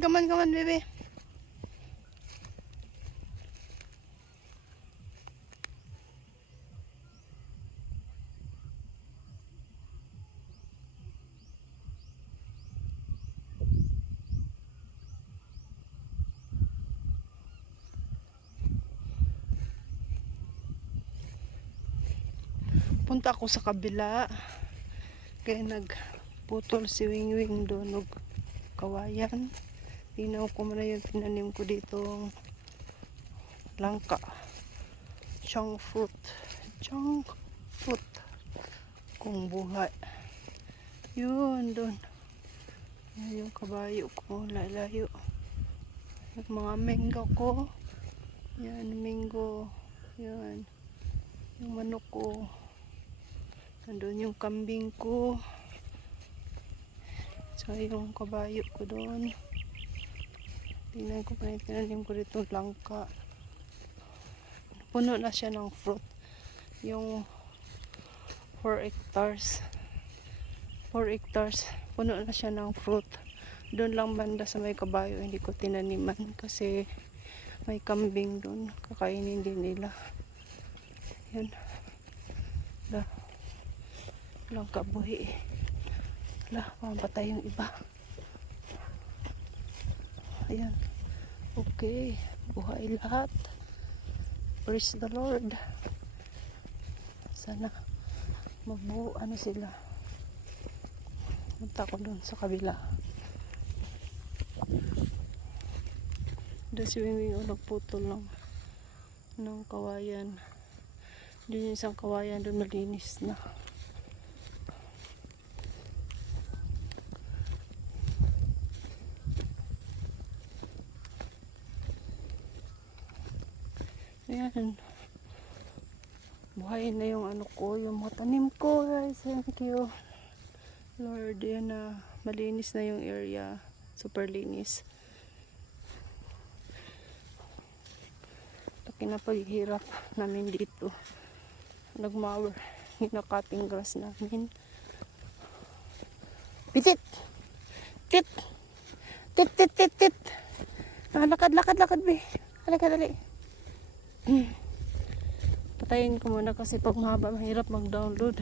come on, baby. Punta ako sa kabila. Kaya nagputol si Wingwing doon ng kawayan. Tinaw ko muna yung tinanim ko dito langka. Chang fruit kung buhay. Yun doon. Yan yung kabayo ko, lalayo. Yung mga mango ko. Yan, mango. Yan. Yung manok ko. Nandun yung kambing ko. So yung kabayo ko doon. Tingnan ko pa yung tinanim ko dito langka. Puno na siya ng fruit. Yung 4 hectares. Puno na siya ng fruit. Doon lang banda sa may kabayo. Hindi ko tinaniman kasi may kambing doon. Kakainin din nila. Yan. Langka buhi. Mamatay yung iba. Ayan. Okay. Buhay lahat. Praise the Lord. Sana mabuo sila. Punta ko doon sa kabila. Doon si Wingwing nagputol ng kawayan. Doon yung isang kawayan doon malinis na. Ayan. Buhay na yung yung mga tanim ko, guys. Thank you, Lord. Yan na. Malinis na yung area. Super linis. Laki na paghihirap namin dito. Nagmower. Hinakating grass namin. Pitit! Tit! Tit! Lakad, be. Halika, dali. Patayin ko muna kasi pag mahaba mahirap mag-download.